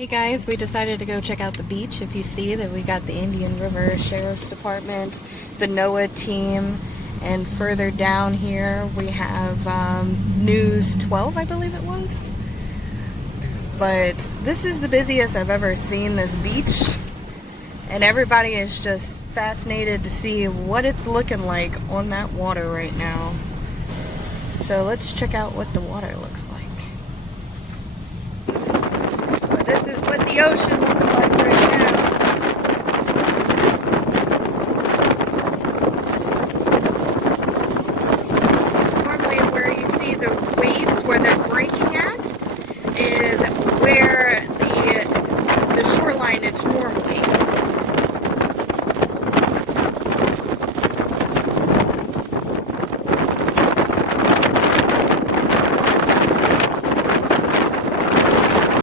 Hey guys, we decided to go check out the beach. If you see that we got the Indian River Sheriff's Department, the NOAA team, and further down here we have News 12, I believe it was. But this is the busiest I've ever seen this beach, and everybody is just fascinated to see what it's looking like on that water right now. So let's check out what the water looks like. This is what the ocean